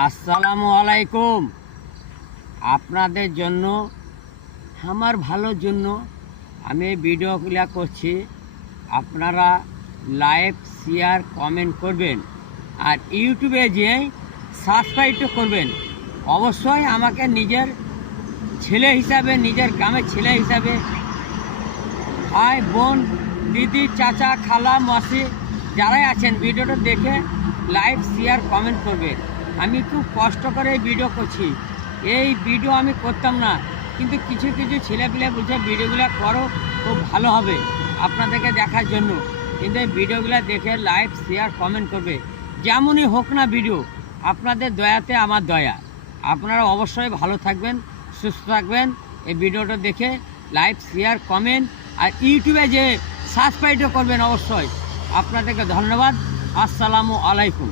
আসসালামু আলাইকুম। আপনাদের জন্য, আমার ভালোর জন্য আমি এই ভিডিওগুলো করছি। আপনারা লাইক, শেয়ার, কমেন্ট করবেন আর ইউটিউবে যেয়ে সাবস্ক্রাইবও করবেন। অবশ্যই আমাকে নিজের ছেলে হিসাবে, নিজের গ্রামের ছেলে হিসাবে, ভাই বোন, দিদি, চাচা, খালা, মাসি যারাই আছেন ভিডিওটা দেখে লাইক, শেয়ার, কমেন্ট করবেন। আমি খুব কষ্ট করে এই ভিডিও করছি। এই ভিডিও আমি করতাম না, কিন্তু কিছু কিছু ছেলেপিলে বলছে ভিডিওগুলো করো, খুব ভালো হবে আপনাদেরকে দেখার জন্য। কিন্তু এই ভিডিওগুলো দেখে লাইক, শেয়ার, কমেন্ট করবে। যেমনই হোক না ভিডিও, আপনাদের দয়াতে আমার দয়া। আপনারা অবশ্যই ভালো থাকবেন, সুস্থ থাকবেন। এই ভিডিওটা দেখে লাইক, শেয়ার, কমেন্ট আর ইউটিউবে যে সাবস্ক্রাইবও করবেন অবশ্যই। আপনাদেরকে ধন্যবাদ। আসসালামু আলাইকুম।